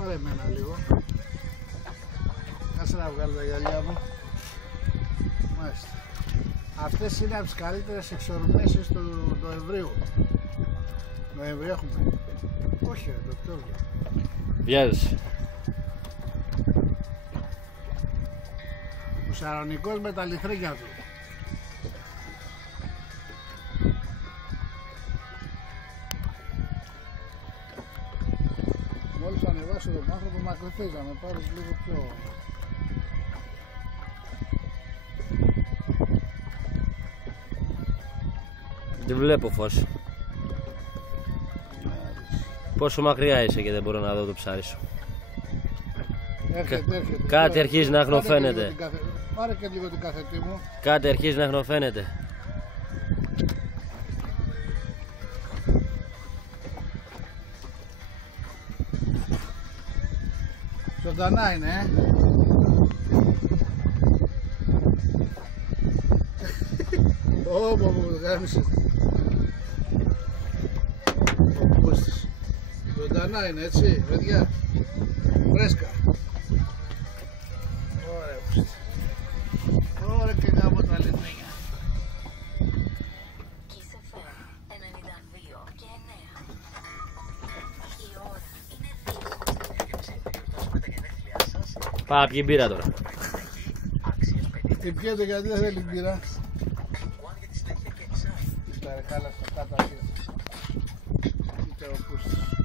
Πάρε εμένα λίγο. Κάτσε να βγάλω τα γυαλιά μου. Μάλιστα. Αυτές είναι από τις καλύτερες εξορμήσεις του Νοεμβρίου. Νοεμβρίου έχουμε. Όχι ρε, το Οκτώβριο. Βιάζεσαι. Ο Σαρονικός με τα λιθρίκια του. Μόλις ανεβάσω τον άνθρωπο μακρυθείς να με πάρεις λίγο πιο... Δεν βλέπω φως. Πόσο μακριά είσαι και δεν μπορώ να δω το ψάρι σου. Έρχεται. Κάτι αρχίζει να χνοφαίνεται. Πάρε και λίγο την καθετή μου. Κάτι αρχίζει να χνοφαίνεται. Ζωντανά είναι, Ωπω, γάμισες. Ζωντανά είναι, έτσι, παιδιά. Φρέσκα. Ωραία. Ωραία και γάμω τα λιθρίνια. Πάμε πιει μπύρα τώρα. Και πιέτε γιατί δεν θέλει μπύρα. Τα ρεχάλα στα κάτω. Κοίτα ο Πούστης.